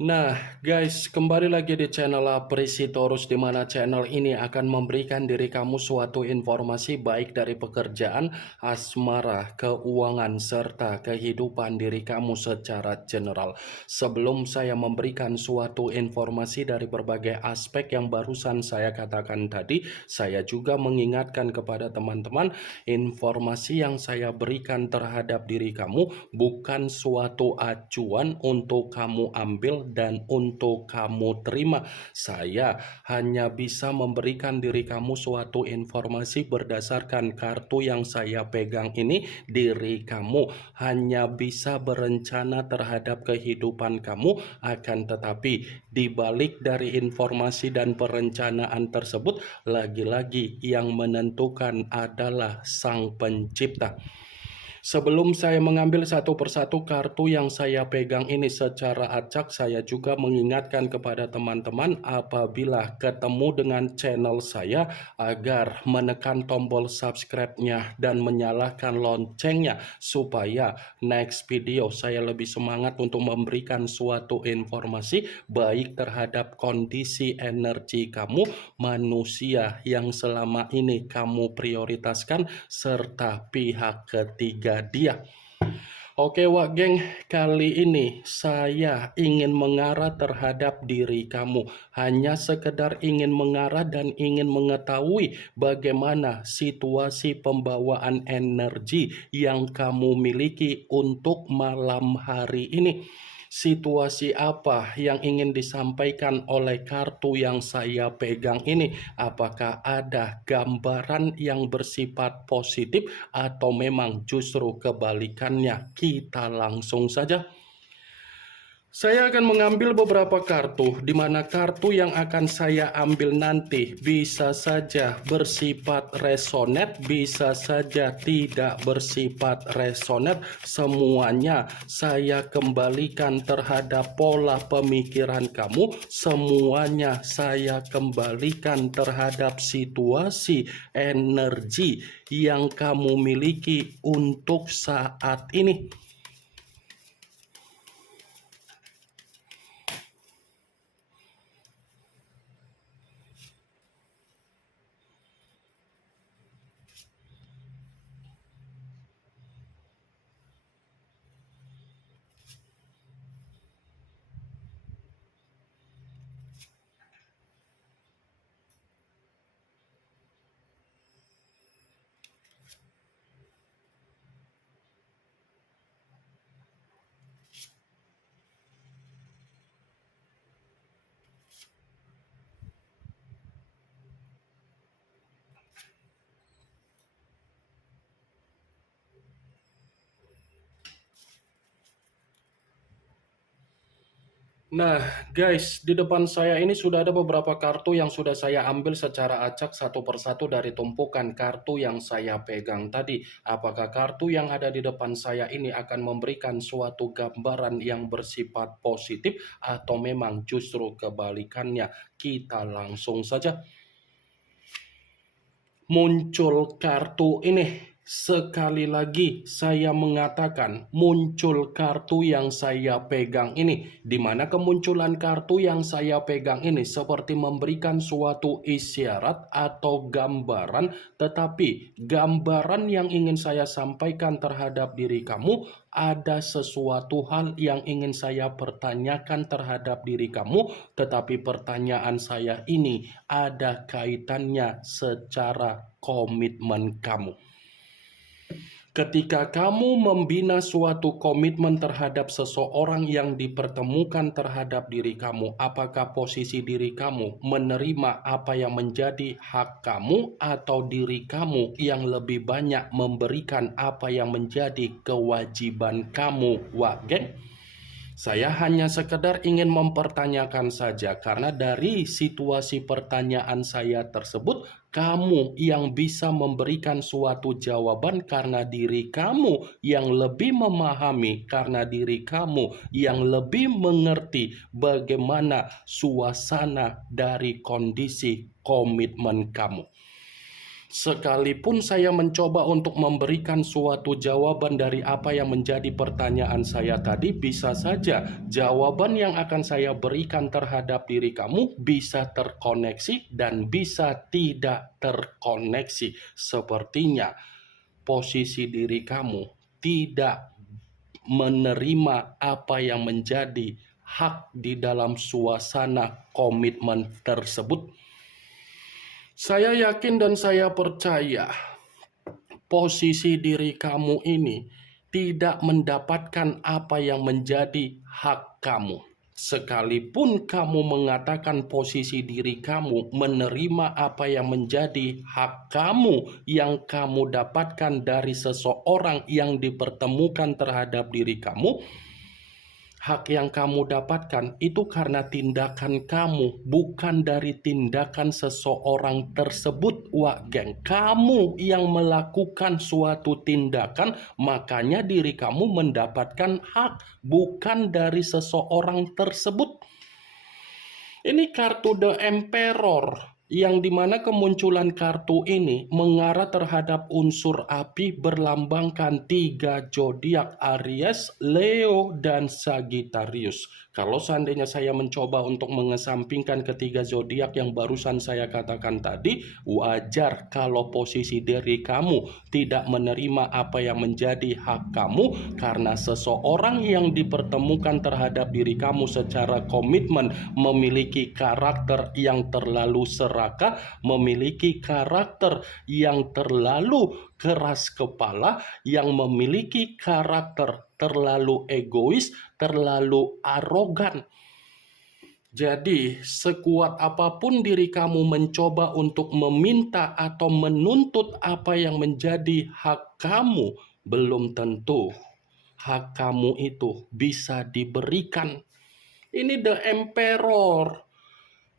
Nah, guys, kembali lagi di channel Apresitorus, di mana channel ini akan memberikan diri kamu suatu informasi baik dari pekerjaan, asmara, keuangan, serta kehidupan diri kamu secara general. Sebelum saya memberikan suatu informasi dari berbagai aspek yang barusan saya katakan tadi, saya juga mengingatkan kepada teman-teman, informasi yang saya berikan terhadap diri kamu bukan suatu acuan untuk kamu ambil dan untuk kamu terima. Saya hanya bisa memberikan diri kamu suatu informasi berdasarkan kartu yang saya pegang ini. Diri kamu hanya bisa berencana terhadap kehidupan kamu, akan tetapi di balik dari informasi dan perencanaan tersebut, lagi-lagi yang menentukan adalah Sang Pencipta. Sebelum saya mengambil satu persatu kartu yang saya pegang ini secara acak, saya juga mengingatkan kepada teman-teman apabila ketemu dengan channel saya agar menekan tombol subscribe-nya dan menyalakan loncengnya supaya next video saya lebih semangat untuk memberikan suatu informasi baik terhadap kondisi energi kamu, manusia yang selama ini kamu prioritaskan, serta pihak ketiga dia. Oke wak geng, kali ini saya ingin mengarah terhadap diri kamu. Hanya sekedar ingin mengarah dan ingin mengetahui bagaimana situasi pembawaan energi yang kamu miliki untuk malam hari ini. Situasi apa yang ingin disampaikan oleh kartu yang saya pegang ini? Apakah ada gambaran yang bersifat positif atau memang justru kebalikannya? Kita langsung saja. Saya akan mengambil beberapa kartu, di mana kartu yang akan saya ambil nanti bisa saja bersifat resonate, bisa saja tidak bersifat resonate. Semuanya saya kembalikan terhadap pola pemikiran kamu, semuanya saya kembalikan terhadap situasi energi yang kamu miliki untuk saat ini. Nah, guys, di depan saya ini sudah ada beberapa kartu yang sudah saya ambil secara acak satu persatu dari tumpukan kartu yang saya pegang tadi. Apakah kartu yang ada di depan saya ini akan memberikan suatu gambaran yang bersifat positif atau memang justru kebalikannya? Kita langsung saja. Muncul kartu ini. Sekali lagi saya mengatakan muncul kartu yang saya pegang ini, di mana kemunculan kartu yang saya pegang ini seperti memberikan suatu isyarat atau gambaran, tetapi gambaran yang ingin saya sampaikan terhadap diri kamu, ada sesuatu hal yang ingin saya pertanyakan terhadap diri kamu, tetapi pertanyaan saya ini ada kaitannya secara komitmen kamu. Ketika kamu membina suatu komitmen terhadap seseorang yang dipertemukan terhadap diri kamu, apakah posisi diri kamu menerima apa yang menjadi hak kamu atau diri kamu yang lebih banyak memberikan apa yang menjadi kewajiban kamu, wak geng? Saya hanya sekedar ingin mempertanyakan saja, karena dari situasi pertanyaan saya tersebut, kamu yang bisa memberikan suatu jawaban karena diri kamu yang lebih memahami, karena diri kamu yang lebih mengerti bagaimana suasana dari kondisi komitmen kamu. Sekalipun saya mencoba untuk memberikan suatu jawaban dari apa yang menjadi pertanyaan saya tadi, bisa saja jawaban yang akan saya berikan terhadap diri kamu bisa terkoneksi dan bisa tidak terkoneksi. Sepertinya posisi diri kamu tidak menerima apa yang menjadi hak di dalam suasana komitmen tersebut. Saya yakin dan saya percaya posisi diri kamu ini tidak mendapatkan apa yang menjadi hak kamu. Sekalipun kamu mengatakan posisi diri kamu menerima apa yang menjadi hak kamu yang kamu dapatkan dari seseorang yang dipertemukan terhadap diri kamu, hak yang kamu dapatkan itu karena tindakan kamu, bukan dari tindakan seseorang tersebut, Wak Geng. Kamu yang melakukan suatu tindakan, makanya diri kamu mendapatkan hak, bukan dari seseorang tersebut. Ini kartu The Emperor, yang dimana kemunculan kartu ini mengarah terhadap unsur api berlambangkan 3 zodiak Aries, Leo, dan Sagittarius. Kalau seandainya saya mencoba untuk mengesampingkan ketiga zodiak yang barusan saya katakan tadi, wajar kalau posisi diri kamu tidak menerima apa yang menjadi hak kamu karena seseorang yang dipertemukan terhadap diri kamu secara komitmen memiliki karakter yang terlalu serakah, memiliki karakter yang terlalu keras kepala, yang memiliki karakter terlalu egois, terlalu arogan. Jadi, sekuat apapun diri kamu mencoba untuk meminta atau menuntut apa yang menjadi hak kamu, belum tentu hak kamu itu bisa diberikan. Ini The Emperor.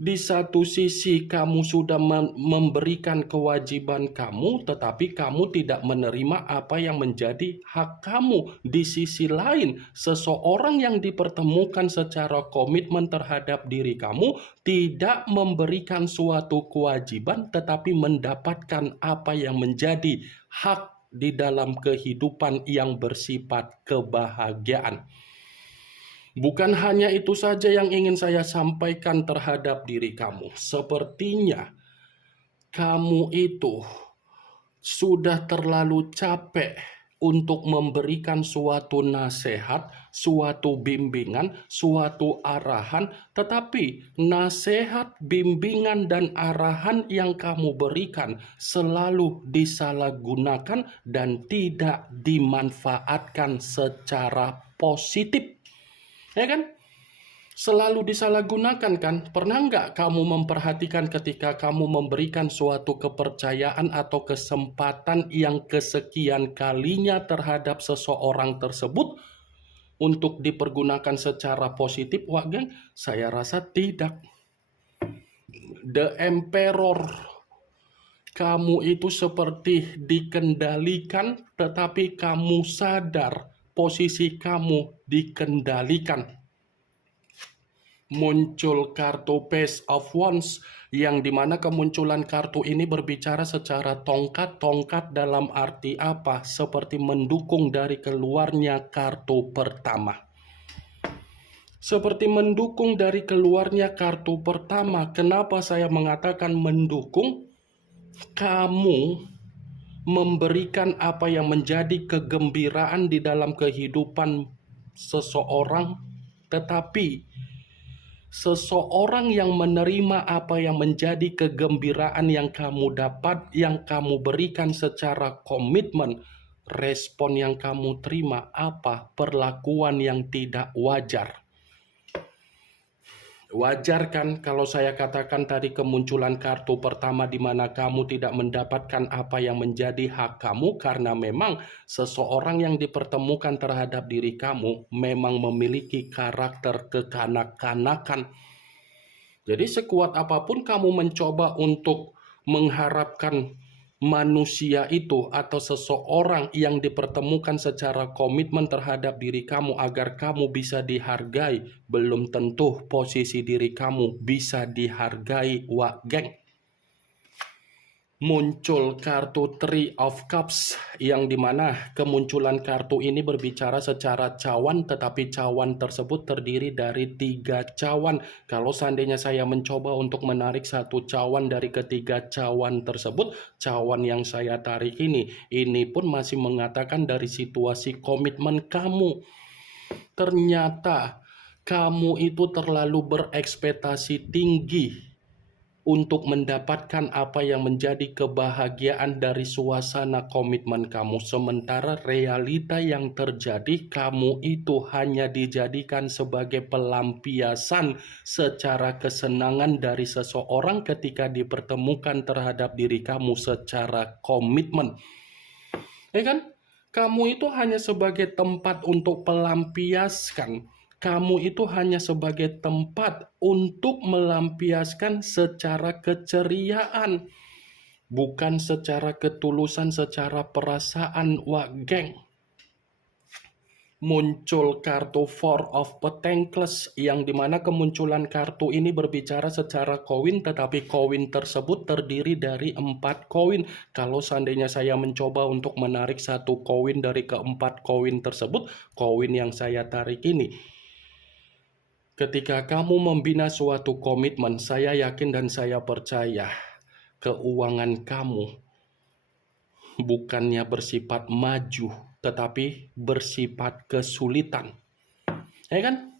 Di satu sisi kamu sudah memberikan kewajiban kamu, tetapi kamu tidak menerima apa yang menjadi hak kamu. Di sisi lain, seseorang yang dipertemukan secara komitmen terhadap diri kamu tidak memberikan suatu kewajiban, tetapi mendapatkan apa yang menjadi hak di dalam kehidupan yang bersifat kebahagiaan. Bukan hanya itu saja yang ingin saya sampaikan terhadap diri kamu. Sepertinya kamu itu sudah terlalu capek untuk memberikan suatu nasihat, suatu bimbingan, suatu arahan, tetapi nasihat, bimbingan, dan arahan yang kamu berikan selalu disalahgunakan dan tidak dimanfaatkan secara positif. Ya kan? Selalu disalahgunakan kan? Pernah nggak kamu memperhatikan ketika kamu memberikan suatu kepercayaan atau kesempatan yang kesekian kalinya terhadap seseorang tersebut untuk dipergunakan secara positif? Wah, geng, saya rasa tidak. The Emperor, kamu itu seperti dikendalikan, tetapi kamu sadar posisi kamu dikendalikan. Muncul kartu Page of Wands, yang dimana kemunculan kartu ini berbicara secara tongkat-tongkat dalam arti apa? Seperti mendukung dari keluarnya kartu pertama. Seperti mendukung dari keluarnya kartu pertama. Kenapa saya mengatakan mendukung? Kamu memberikan apa yang menjadi kegembiraan di dalam kehidupan seseorang, tetapi seseorang yang menerima apa yang menjadi kegembiraan yang kamu dapat, yang kamu berikan secara komitmen, respon yang kamu terima apa? Perlakuan yang tidak wajar. Wajar kan kalau saya katakan tadi kemunculan kartu pertama di mana kamu tidak mendapatkan apa yang menjadi hak kamu karena memang seseorang yang dipertemukan terhadap diri kamu memang memiliki karakter kekanak-kanakan. Jadi sekuat apapun kamu mencoba untuk mengharapkan manusia itu atau seseorang yang dipertemukan secara komitmen terhadap diri kamu agar kamu bisa dihargai, belum tentu posisi diri kamu bisa dihargai, Wak Geng. muncul kartu Three of Cups, yang dimana kemunculan kartu ini berbicara secara cawan, tetapi cawan tersebut terdiri dari 3 cawan. Kalau seandainya saya mencoba untuk menarik satu cawan dari ketiga cawan tersebut, cawan yang saya tarik ini pun masih mengatakan dari situasi komitmen kamu. Ternyata kamu itu terlalu berekspektasi tinggi untuk mendapatkan apa yang menjadi kebahagiaan dari suasana komitmen kamu. Sementara realita yang terjadi, kamu itu hanya dijadikan sebagai pelampiasan secara kesenangan dari seseorang ketika dipertemukan terhadap diri kamu secara komitmen. Ya kan? Kamu itu hanya sebagai tempat untuk pelampiaskan. Kamu itu hanya sebagai tempat untuk melampiaskan secara keceriaan, bukan secara ketulusan, secara perasaan. Wah, geng. Muncul kartu Four of Pentacles, yang dimana kemunculan kartu ini berbicara secara koin, tetapi koin tersebut terdiri dari 4 koin. Kalau seandainya saya mencoba untuk menarik satu koin dari keempat koin tersebut, koin yang saya tarik ini, ketika kamu membina suatu komitmen, saya yakin dan saya percaya keuangan kamu bukannya bersifat maju, tetapi bersifat kesulitan. Ya kan?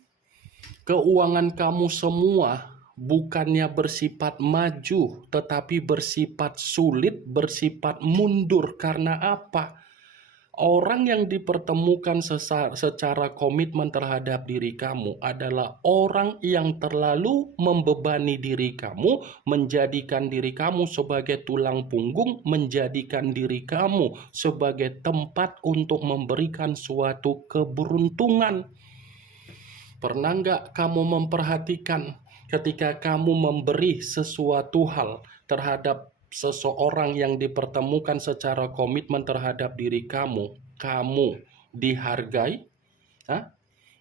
Keuangan kamu semua bukannya bersifat maju, tetapi bersifat sulit, bersifat mundur. Karena apa? Orang yang dipertemukan secara komitmen terhadap diri kamu adalah orang yang terlalu membebani diri kamu, menjadikan diri kamu sebagai tulang punggung, menjadikan diri kamu sebagai tempat untuk memberikan suatu keberuntungan. Pernah nggak kamu memperhatikan ketika kamu memberi sesuatu hal terhadap seseorang yang dipertemukan secara komitmen terhadap diri kamu, kamu dihargai? Hah?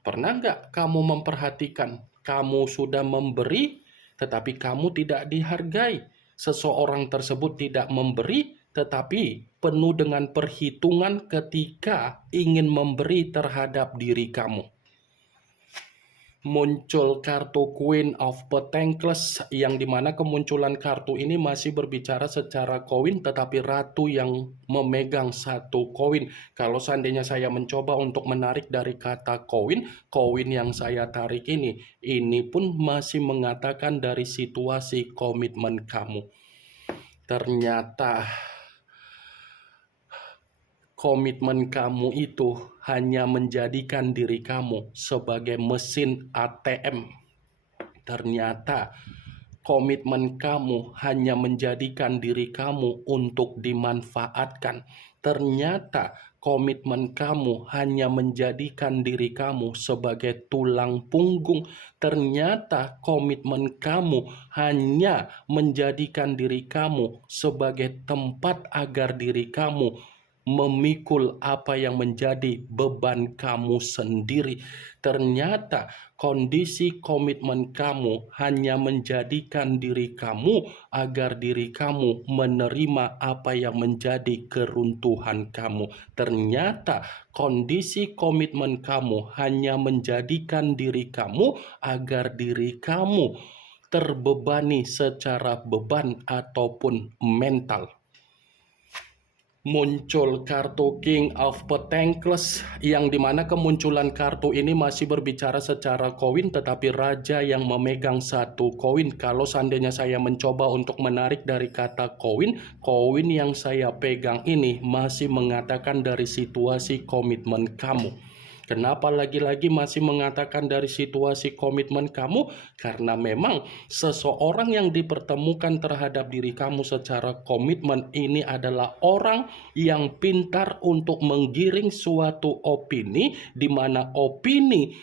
Pernah nggak kamu memperhatikan kamu sudah memberi tetapi kamu tidak dihargai? Seseorang tersebut tidak memberi tetapi penuh dengan perhitungan ketika ingin memberi terhadap diri kamu. Muncul kartu Queen of Pentacles, yang dimana kemunculan kartu ini masih berbicara secara koin, tetapi ratu yang memegang satu koin. Kalau seandainya saya mencoba untuk menarik dari kata koin yang saya tarik ini pun masih mengatakan dari situasi komitmen kamu. Ternyata komitmen kamu itu hanya menjadikan diri kamu sebagai mesin ATM. Ternyata komitmen kamu hanya menjadikan diri kamu untuk dimanfaatkan. Ternyata komitmen kamu hanya menjadikan diri kamu sebagai tulang punggung. Ternyata komitmen kamu hanya menjadikan diri kamu sebagai tempat agar diri kamu memikul apa yang menjadi beban kamu sendiri. Ternyata kondisi komitmen kamu hanya menjadikan diri kamu agar diri kamu menerima apa yang menjadi keruntuhan kamu. Ternyata kondisi komitmen kamu hanya menjadikan diri kamu agar diri kamu terbebani secara beban ataupun mental. Muncul kartu King of Pentacles, yang dimana kemunculan kartu ini masih berbicara secara koin, tetapi raja yang memegang satu koin. Kalau seandainya saya mencoba untuk menarik dari kata koin yang saya pegang ini masih mengatakan dari situasi komitmen kamu. Kenapa lagi-lagi masih mengatakan dari situasi komitmen kamu? Karena memang seseorang yang dipertemukan terhadap diri kamu secara komitmen ini adalah orang yang pintar untuk menggiring suatu opini, di mana opini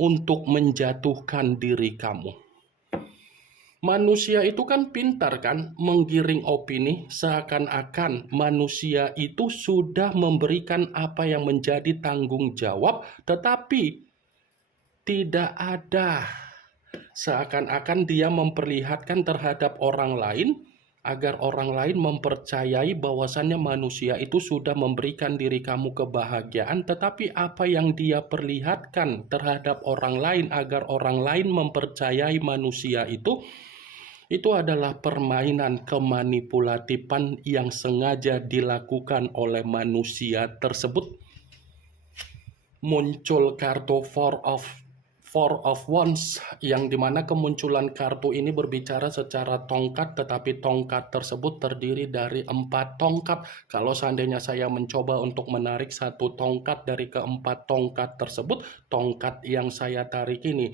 untuk menjatuhkan diri kamu. Manusia itu kan pintar kan menggiring opini, seakan-akan manusia itu sudah memberikan apa yang menjadi tanggung jawab, tetapi tidak ada. Seakan-akan dia memperlihatkan terhadap orang lain agar orang lain mempercayai bahwasannya manusia itu sudah memberikan diri kamu kebahagiaan, tetapi apa yang dia perlihatkan terhadap orang lain agar orang lain mempercayai manusia itu adalah permainan kemanipulatifan yang sengaja dilakukan oleh manusia tersebut. Muncul kartu Four of Wands, yang dimana kemunculan kartu ini berbicara secara tongkat, tetapi tongkat tersebut terdiri dari 4 tongkat. Kalau seandainya saya mencoba untuk menarik satu tongkat dari keempat tongkat tersebut, tongkat yang saya tarik ini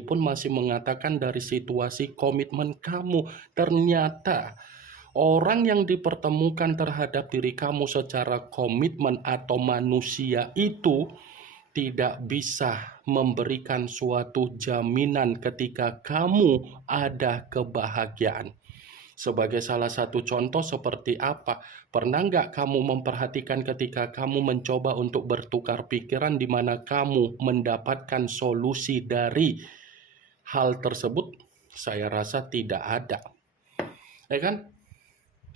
pun masih mengatakan dari situasi komitmen kamu. Ternyata orang yang dipertemukan terhadap diri kamu secara komitmen atau manusia itu tidak bisa memberikan suatu jaminan ketika kamu ada kebahagiaan. Sebagai salah satu contoh seperti apa? Pernah nggak kamu memperhatikan ketika kamu mencoba untuk bertukar pikiran di mana kamu mendapatkan solusi dari hal tersebut? Saya rasa tidak ada. Ya kan?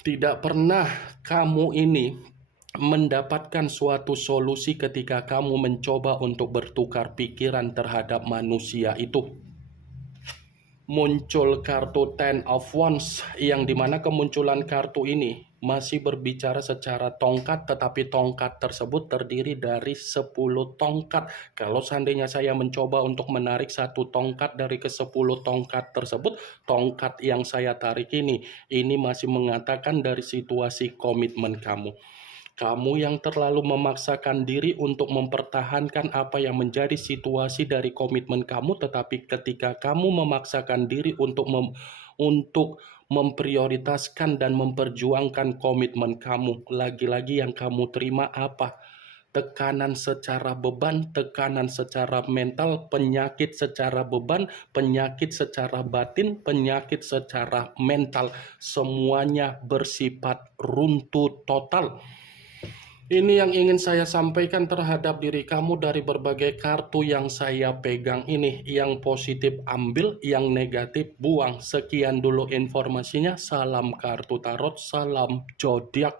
Tidak pernah kamu ini mendapatkan suatu solusi ketika kamu mencoba untuk bertukar pikiran terhadap manusia itu. Muncul kartu Ten of Wands, yang dimana kemunculan kartu ini masih berbicara secara tongkat, tetapi tongkat tersebut terdiri dari 10 tongkat. Kalau seandainya saya mencoba untuk menarik satu tongkat dari ke-10 tongkat tersebut, tongkat yang saya tarik ini masih mengatakan dari situasi komitmen kamu. Kamu yang terlalu memaksakan diri untuk mempertahankan apa yang menjadi situasi dari komitmen kamu, tetapi ketika kamu memaksakan diri untuk memprioritaskan dan memperjuangkan komitmen kamu, lagi-lagi yang kamu terima apa? Tekanan secara beban, tekanan secara mental, penyakit secara beban, penyakit secara batin, penyakit secara mental, semuanya bersifat runtuh total. Ini yang ingin saya sampaikan terhadap diri kamu dari berbagai kartu yang saya pegang ini. Yang positif ambil, yang negatif buang. Sekian dulu informasinya. Salam kartu tarot, salam zodiak.